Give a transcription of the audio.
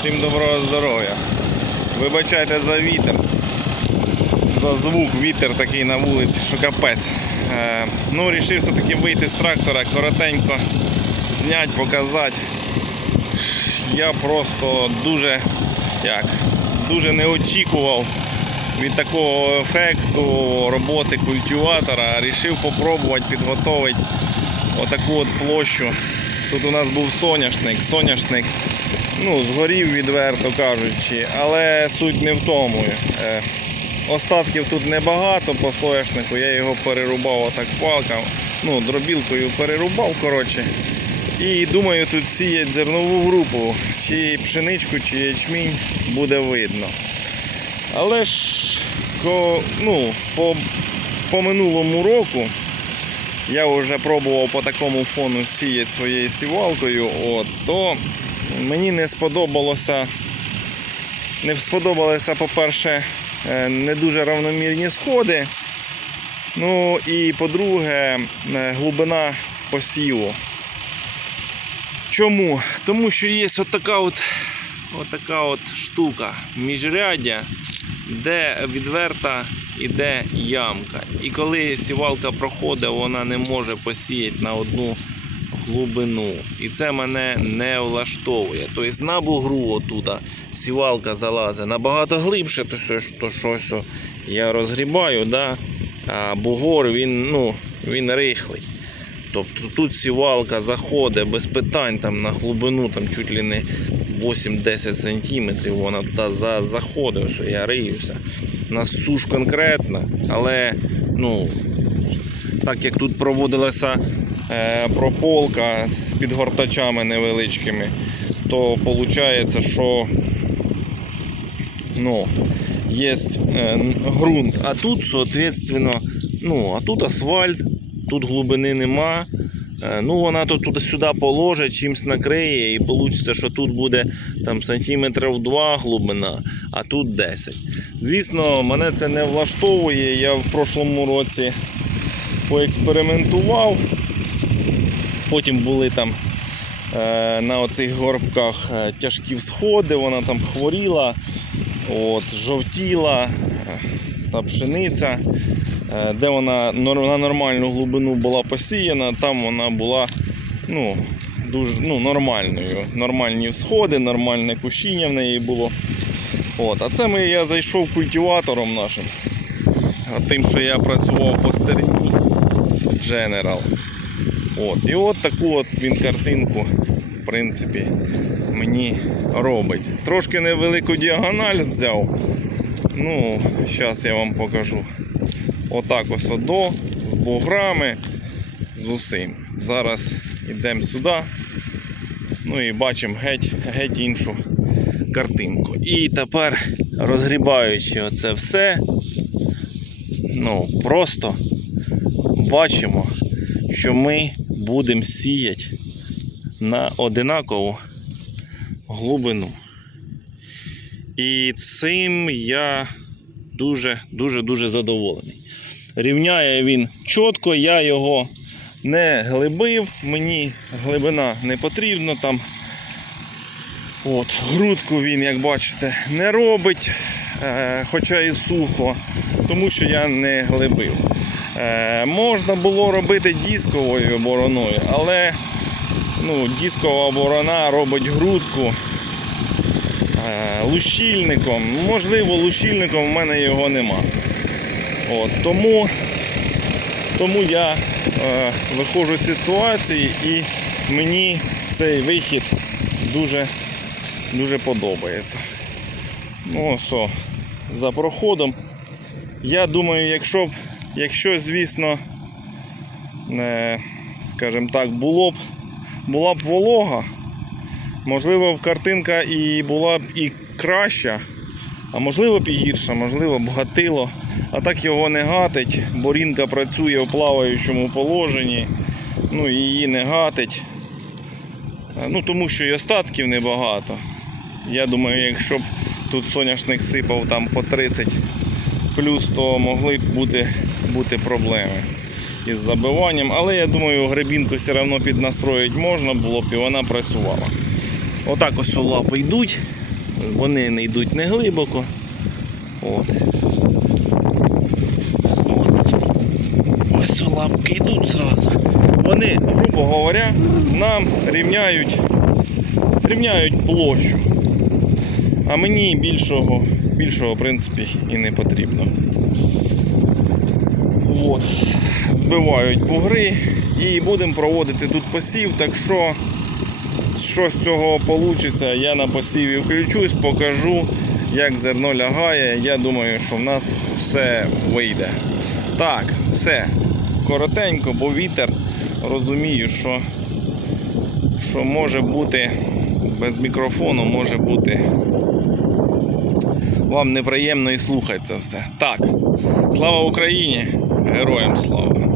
Всім доброго здоров'я. Вибачайте за вітер. За звук, вітер такий на вулиці, що капець. Е, ну, рішив все-таки вийти з трактора коротенько, зняти, показати. Я просто дуже, як, дуже не очікував від такого ефекту роботи культиватора. Рішив попробувати підготувати отаку от площу. Тут у нас був соняшник. Соняшник ну, згорів відверто кажучи, але суть не в тому. Е, Остатків тут небагато по соняшнику, я його перерубав отак палком, ну, дробілкою перерубав, коротше. І думаю, тут сіять зернову групу, чи пшеничку, чи ячмінь буде видно. Але ж ну, по, по минулому року я вже пробував по такому фону сіяти своєю сівалкою, от, то мені не сподобалося. Не сподобалося, по-перше, е, не дуже равномірні сходи. Ну і по-друге, е, глибина посіву. Чому? Тому що є отака от, отака от штука міжряддя, де відверта іде ямка. І коли сівалка проходить, вона не може посіяти на одну глибину. І це мене не влаштовує. Тобто на бугру отуда сівалка залазить набагато глибше, то щось я розгрібаю, да? а бугор він, ну, він рихлий. Тобто тут сівалка заходить без питань там, на глибину там, чуть ли не 8-10 сантиметрів, вона туди за, заходить, ось я риюся. На суш конкретно, але ну, так як тут проводилася прополка з підгортачами невеличкими, то виходить, що ну, є е, ґрунт, а тут, соответственно, ну, а тут асфальт, тут глибини нема. Е, Ну, вона тут туди-сюди положить, чимось накриє, і вийде, що тут буде там сантиметрів 2 глибина, а тут 10. Звісно, мене це не влаштовує. Я в прошлому році поекспериментував. Потім були там е, на оцих горбках е, тяжкі всходи, вона там хворіла, от, жовтіла е, та пшениця. Де вона на нормальну глибину була посіяна, там вона була ну, дуже ну, нормальною. Нормальні всходи, нормальне кущіння в неї було. От. А це ми, я зайшов культиватором нашим. Тим, що я працював по стерні General. От. І от таку от він картинку, в принципі, мені робить. Трошки невелику діагональ взяв. Ну, зараз я вам покажу. Отак ось одо, з буграми, з усім. Зараз йдемо сюди. Ну і бачимо геть, геть іншу картинку. І тепер розгрібаючи оце все, ну просто бачимо, що ми будемо сіяти на одинакову глибину. І цим я дуже дуже дуже задоволений. Рівняє він чітко, я його не глибив, мені глибина не потрібна там. От, грудку він, як бачите, не робить, е, хоча і сухо, тому що я не глибив. Е, можна було робити дисковою бороною, але ну, дискова борона робить грудку е, лущильником. Можливо, лущильником в мене його нема. От, тому, тому я е, виходжу з ситуації і мені цей вихід дуже, дуже подобається. Ну, все, за проходом. Я думаю, якщо б, якщо, звісно, е, скажімо так, було б, була б волога, можливо, б картинка і була б і краща, а можливо б і гірша, можливо б гатило. А так його не гатить, бо рінка працює в плаваючому положенні, ну і її не гатить. Е, Ну, тому що і остатків небагато. Я думаю, якщо б тут соняшник сипав там по 30 плюс, то могли б бути, бути проблеми із забиванням. Але я думаю, гребінку все одно піднастроїти можна було б і вона працювала. Отак ось лапи йдуть. Вони не йдуть не глибоко. От. От. Ось лапки йдуть зразу. Вони, грубо говоря, нам рівняють, рівняють площу. А мені більшого, більшого в принципі, і не потрібно. От. Збивають бугри і будемо проводити тут посів, так що що з цього вийде, я на посіві включусь, покажу, як зерно лягає. Я думаю, що в нас все вийде. Так, все. Коротенько, бо вітер розумію, що, що може бути без мікрофону, може бути вам неприємно і слухається все. Так, слава Україні! Героям слава!